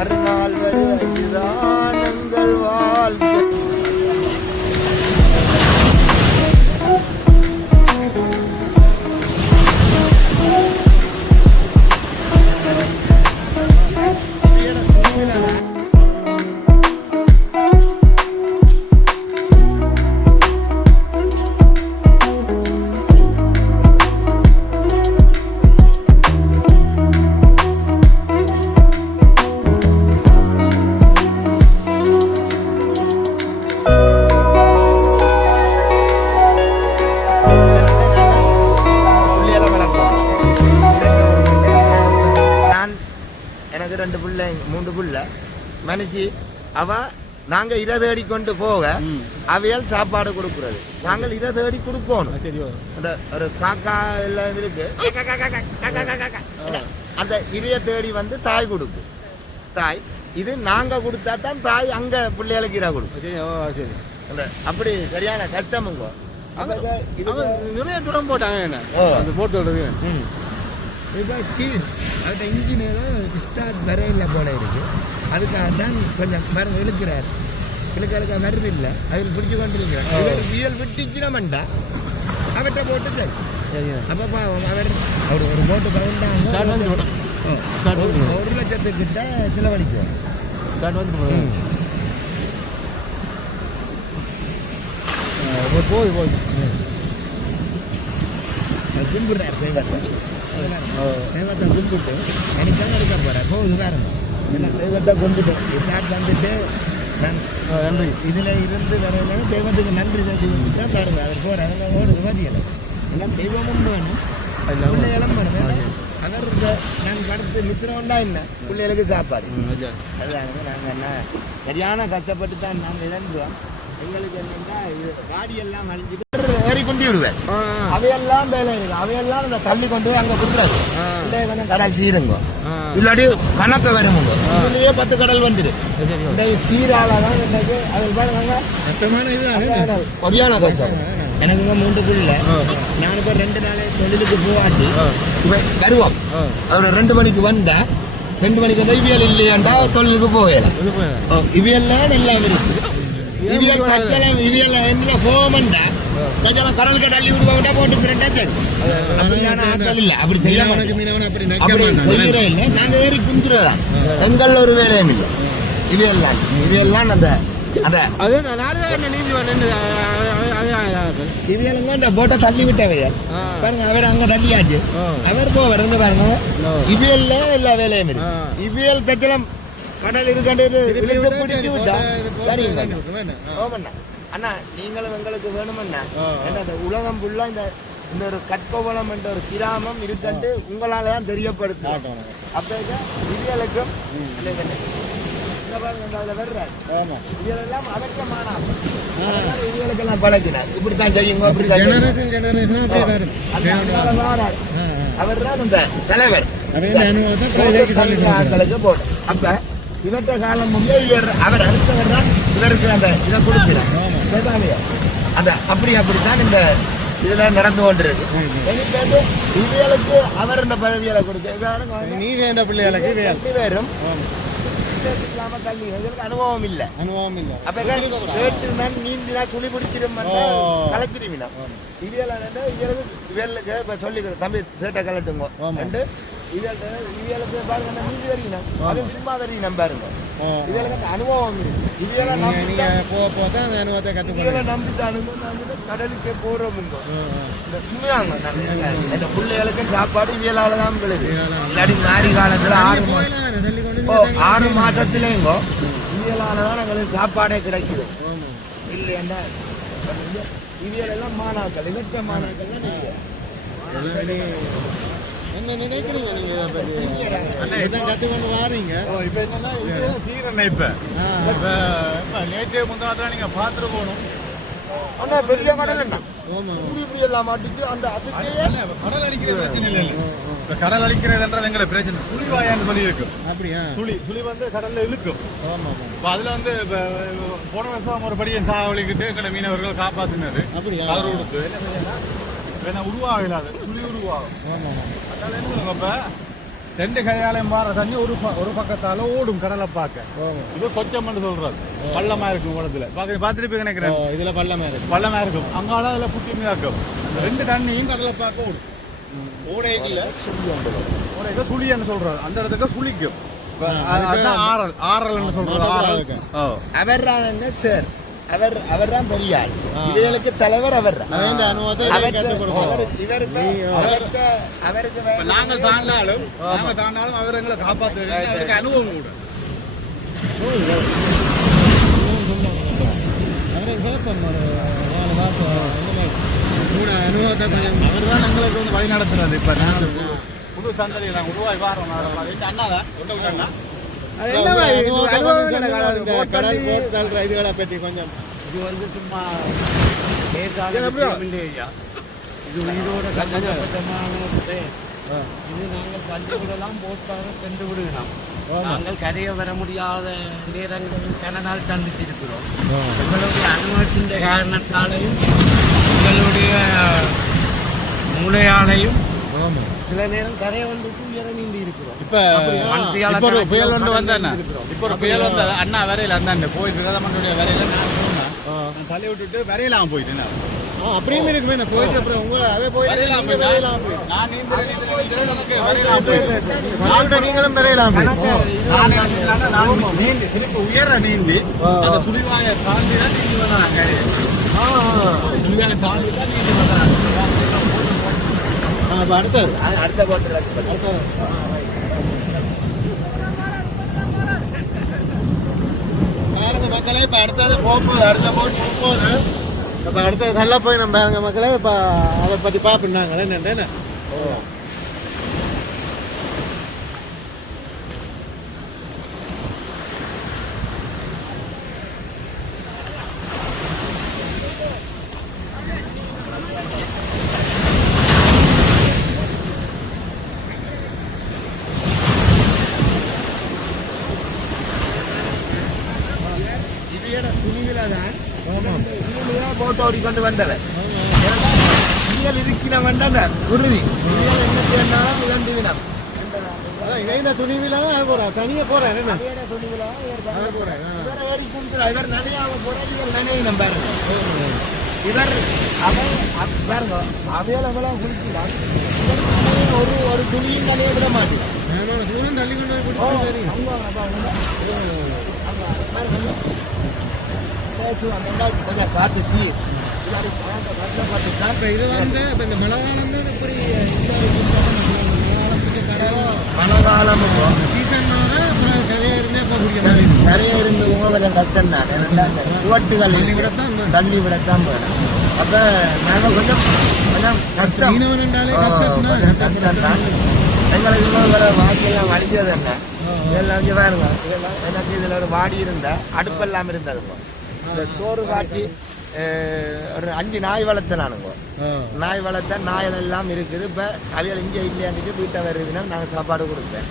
மறுநாள் வருவதுதான் நாங்க இதை தேடி கொண்டு போக அவையால் சாப்பாடு கொடுக்கிறது. நாங்கள் இதை தேடி கொடுப்போம். சரி அந்த ஒரு காக்கா எல்லாம் இருக்கு. காக்கா, காக்கா, காக்கா, காக்கா, காக்கா. அந்த இதைய தேடி வந்து தாய் கொடுக்கும். தாய் இது நாங்க கொடுத்தா தான் தாய் அங்க பிள்ளைகளுக்கு இதை கொடுக்கும். சரி ஓ சரி. அந்த அப்படி சரியான கஷ்டமுங்க. நிறைய தூரம் போட்டாங்க என்ன? ஓ. அந்த போட்டு விடுறது ம். இப்போ சீஸ் அவர்கிட்ட இன்ஜின் ஏதோ ஸ்டார்ட் வரையில போல இருக்கு. அதுக்காக தான் கொஞ்சம் மரம் இழுக்கிறார். இழுக்க இழுக்க வருது இல்லை. அதில் பிடிச்சு கொண்டு இருக்கிறார் ஓ. இவர் வியல் விட்டுச்சுனமெண்டா அவர்கிட்ட போட்டு சரி சரி அப்போ பாவம் அவர் அவர் ஒரு போட்டு பவுண்டாங்க. ஒரு லட்சத்துக்கிட்ட செலவழிக்கும். போய் போய் கும்பிடுறார். தெய்வத்தை. தெய்வத்தை கும்பிட்டு எனக்காக இருக்க போகிறார் போகுது என்ன தெய்வத்தை கும்பிட்டு ஸ்டார்ட் வந்துட்டு நன்றி. இதுல இருந்து வரையில தெய்வத்துக்கு நன்றி சொல்லி தான் பாருங்க. அவர் போற அவங்க ஓடுது பாத்தியல எல்லாம் தெய்வமும் வேணும். பிள்ளைகளும் வேணும். அவர் நான் படுத்து நித்திரம்னா என்ன பிள்ளைகளுக்கு சாப்பாடு. அதுதாங்க நாங்கள் என்ன சரியான கஷ்டப்பட்டு தான் நாங்கள் இழந்துவோம் எங்களுக்கு என்னன்னா இது காடி எல்லாம் அழிஞ்சிட்டு ஏறி கொண்டு விடுவேன். அவையெல்லாம் வேலை இருக்கு அவையெல்லாம் இந்த தள்ளி கொண்டு போய் அங்கே கொடுக்குறாரு. பிள்ளைய கொஞ்சம் கடல் சீருங்க. இல்லாட்டி கணக்க வருமுங்க. இதுலயே பத்து கடல் வந்துடு சரி இந்த கீரால தான் இன்னைக்கு அதில் பாருங்க கஷ்டம் எனக்கு இங்க மூன்று புள்ள. நான் இப்போ ரெண்டு நாளே தொழிலுக்கு. இப்ப வருவோம். அவர் ரெண்டு மணிக்கு வந்தா ரெண்டு மணிக்கு வந்து இவியல் இல்லையாண்டா தொழிலுக்கு போய் இவியல்லாம் எல்லாம் இருக்கு இவியல் தச்சலாம் இவியல் என்ன போகமாண்டா தச்சலாம் கடலுக்கு தள்ளி விடுவோம்டா போட்டு பிரண்டா சரி அப்படியான ஆட்கள் இல்ல. அப்படி செய்ய மாட்டோம். அப்படி செய்யறே இல்லை. நாங்க ஏறி குந்துறதான் எங்கள்ல ஒரு வேலையும் இல்லை. இவையெல்லாம் இவையெல்லாம் அந்த அந்த அது நாலு இவையெல்லாம் இந்த போட்டை தள்ளி விட்டவையா. பாருங்க அவர் அங்க தள்ளியாச்சு. அவர் போ வந்து பாருங்க. இவியல்ல எல்லா வேலையும் இருக்கு. இவியல் பெற்றலம் கடல் இருக்காண்டு இழுத்து பிடிச்சு விட்டா அண்ணா நீங்களும் எங்களுக்கு வேணுமண்ணா ஆ. ஏன்னா இந்த உலகம் ஃபுல்லா இந்த இந்த ஒரு கற்பவளம் என்ற ஒரு கிராமம் இருக்கண்டு உங்களால தான் தெரியப்படுத்தும் அப்ப இது இவியலுக்கும் இந்த இந்த- இந்த தலைவர் அப்ப இவற்ற காலம் இவர் அவர் அடுத்தவர் தான் இவருக்கு அந்த இதை கொடுக்கிறார். அந்த அப்படி அப்படித்தான் இந்த இதுல நடந்து கொண்டிருக்கு. வந்து இவர்களுக்கு அவர் இந்த பதவிகளை கொடுக்க வந்து நீ வேண்ட பிள்ளைகளுக்கு பேரும் அனுபவம் இல்லை. அனுபவம் இல்லை. அப்ப கேட்டு நான் நீந்தினா துளி பிடிச்சிரும் ஓ. கலக்கிடுவீனா. இவியல இவளுக்கு இவளுக்கு இப்ப சொல்லிக்கிறேன் தம்பி சேட்டை கலட்டுங்க. இவளுக்கு பாருங்க நான் நீந்தி வரீங்க அது திரும்ப வரீங்க பாருங்க. இவளுக்கு அந்த அனுபவம் இருக்கு இவியல நீங்க நம்பி நீங்க போக போக தான் அந்த அனுபவத்தை கற்றுக்கணும் இவியல நம்பி தான் அனுபவம் கடலுக்கே இந்த உண்மையாங்க நான் இந்த பிள்ளைகளுக்கு சாப்பாடு இவியலால தான் விழுது. இல்லாட்டி மாறி காலத்துல ஆறு மாசம் ஓ ஆறு மாசத்துலேங்கோ இவியலால தான் எங்களுக்கு சாப்பாடே கிடைக்குது இல்லையா இவியலெல்லாம் மாணாக்கள் இலக்க மாணாக்கள் என்ன நினைக்கிறீங்க நீங்க இதை பத்தி? இதான் கற்றுக்கொண்டு வாரீங்க. இப்ப என்னன்னா இது சீரணை இப்ப. நேற்று முந்தானத்துல நீங்க பாத்துட்டு போகணும். அண்ணா பெரிய கடல் என்ன இப்படி இப்படி எல்லாம் மாட்டிட்டு அந்த அதுக்கே கடல் அடிக்கிற பிரச்சனை இல்லை இப்ப கடல் அடிக்கிறதுன்றது எங்களை பிரச்சனை. சுழி வாயான்னு சொல்லி இருக்கும் அப்படியா? சுழி சுழி வந்து கடல்ல இழுக்கும். ஆமா ஆமா. இப்ப அதுல வந்து இப்ப போன வருஷம் ஒரு படியை சாவலிக்கிட்டு எங்களை மீனவர்கள் காப்பாத்தினாரு. அப்படியா? கதறு கொடுத்து. என்ன செய்யலாம் வேணா உருவாகல அது சுழி உருவாகும் அதனால என்ன சொல்லுங்க இப்ப ரெண்டு கரையாலையும் மாற தண்ணி ஒரு ஒரு பக்கத்தால ஓடும் கடலை பார்க்க. இது கொச்சம்னு சொல்றது பள்ளமா இருக்கும் குளத்துல பாக்க பார்த்துட்டு ஓ, நினைக்கிறேன் இதுல பள்ளமா இருக்கு பள்ளமா இருக்கும். அங்கால அதுல புட்டி மீதாக்கும் அந்த ரெண்டு தண்ணியும் கடலை பார்க்க ஓடும். ஓடையில ஓடையில சுழின்னு சொல்றது அந்த இடத்துக்கு சுழிக்கும். ஆறல். ஆறல்னு ஆறல். ஓ அவர் சார்? அவர் அவர். தான் பெரிய ஆள் ஆ. இதுகளுக்கு தலைவர் அவர் அவருக்கு- நாங்க தாண்டாலும் நாங்க தாண்டாலும் அவர் எங்களை காப்பாற்றுறது அனுபவம் கூட அனுபவத்தை கொஞ்சம் அவர் தான் எங்களுக்கு வந்து வழி நடத்துறது இப்ப. புது சந்ததியை நாங்க உருவாய் வாரோம் அண்ணா தான் ஒன்று விட்டா ஒரு கடல் போட்டு தள்ளுற இதுகளை பற்றி கொஞ்சம். இது வந்து சும்மா இது உயிரோட. இது. நாங்கள் பள்ளிக்கூடலாம் போட்டாக சென்று விடுகிறோம். நாங்கள் கரையை வர முடியாத நேரங்களில் கனநாள் தண்டித்திருக்கிறோம் எங்களுடைய அனுமதித்த காரணத்தாலையும் எங்களுடைய மூளையாலையும் சில நேரம் கரையை வந்துட்டு உயர நீந்தி இருக்கிறோம். இப்ப ஒரு புயல் ஒன்று வந்தானே. இப்ப ஒரு புயல் வந்தது அண்ணா வரையில அந்தாண்ட போய் பிரதமனுடைய வரையில நான் போனேன் நான் தலை விட்டுட்டு வரையிலாம போயிட்டேன் நான். ஆ அப்படியும் இருக்குமே நான் போயிட்டு அப்புறம் போயிட்டு நீங்களும் வரையலாம் திருப்பி உயர நீந்தி அந்த சுழிவாயை தாண்டி தான் நீந்தி. சுழிவாயை தாண்டி தான் அடுத்தது. அடுத்த கோட்டில் அடுத்தது. பாருங்க மக்களே இப்ப அடுத்தது போகும்போது அடுத்த போட் போகும்போது இப்ப அடுத்தது நல்லா போய் நம்ம பாருங்க மக்களே இப்ப அதை பத்தி பாப்போம் நாங்களே என்ன ஓடிக்கொண்டு வந்தவன் இதில் இருக்கிறவன் அந்த உறுதி. இதில் என்ன செய்யணும் இழந்து வினம் இந்த துணிவில தான் போறேன் தனியா போறேன் என்ன போறேன் இவரை ஏறி கும்பிட்டு இவர் நினையாம போற இவர் நினைவு பாருங்க இவர் அவன் பாருங்க அவையில அவெல்லாம் ஒரு ஒரு துணியும் நனைய விட மாட்டேன். தூரம் தள்ளி கொண்டு போய் குடிச்சு இது வந்து இப்ப இந்த மழை காலம் தான் இப்படி மழை சீசன்னால அப்புறம் இருந்தே இப்ப குடிக்கணும் இருந்து கொஞ்சம் கஷ்டம் தான் ஏன்னா துவட்டுகள் தள்ளி விடத்தான் அப்ப நாங்க கொஞ்சம் கொஞ்சம் கஷ்டம் கொஞ்சம் கஷ்டம் தான் எங்களுக்கு இவ்வளவு வாடியெல்லாம் வலிஞ்சது என்ன இதெல்லாம் இங்க பாருங்க இதெல்லாம் எனக்கு இதுல ஒரு வாடி இருந்தா அடுப்பெல்லாம் இருந்தது இந்த சோறு காட்டி ஒரு அஞ்சு நாய் வளர்த்தேன் நானுங்க நாய் வளர்த்த நாய் எல்லாம் இருக்குது. இப்ப அவைகள் இங்கே இல்லையான்னு வீட்டை வருதுன்னா நாங்க சாப்பாடு கொடுப்பேன்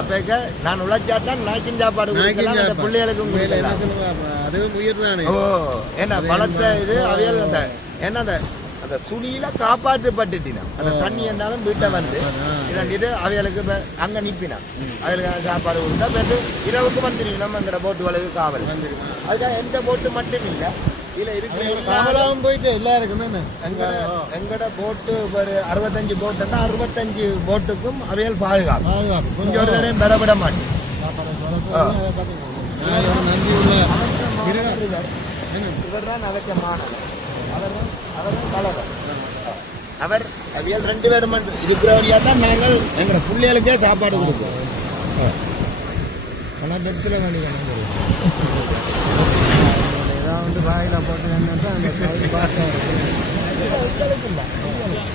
அப்ப நான் உழைச்சா தான் நாய்க்கும் சாப்பாடு கொடுக்கலாம். பிள்ளைகளுக்கும் அதுவும் உயிர் தானே. ஓ என்ன? பழத்த இது அவையல் அந்த என்ன அந்த அந்த துணியில காப்பாற்றப்பட்டுட்டினா அந்த தண்ணி என்னாலும் வீட்டை வந்து இதாண்டிட்டு அவைகளுக்கு அங்க நிப்பினான். அவைகளுக்கு சாப்பாடு கொடுத்தா இரவுக்கு வந்துருக்கணும் எங்கட போட்டு வளவு காவல். அதுக்காக எந்த போட்டு மட்டும் இல்ல. இதுல காவலாவும் போயிட்டு எல்லாருக்குமே என்ன எங்கட எங்கட போட்டு ஒரு அறுபத்தஞ்சு போட்டுன்னா அறுபத்தஞ்சு போட்டுக்கும் அவையல் பாதுகாப்பு பாதுகாப்பு கொஞ்சம் ஒரு தடவை பெறவிட மாட்டேன். இவர் தான் அவற்ற மாணவர் அவர் தான் அவர் தான் தலைவர் அவர் அவியல் ரெண்டு பேரும் இருக்கிறபடியா தான் நாங்கள் எங்களோட பிள்ளைகளுக்கே சாப்பாடு கொடுப்போம் ஆனால் பெத்தில் வேண்டி ஏதாவது வந்து வாயில போட்டு நின்று அந்த கவுரி பாசம் எங்களுக்கு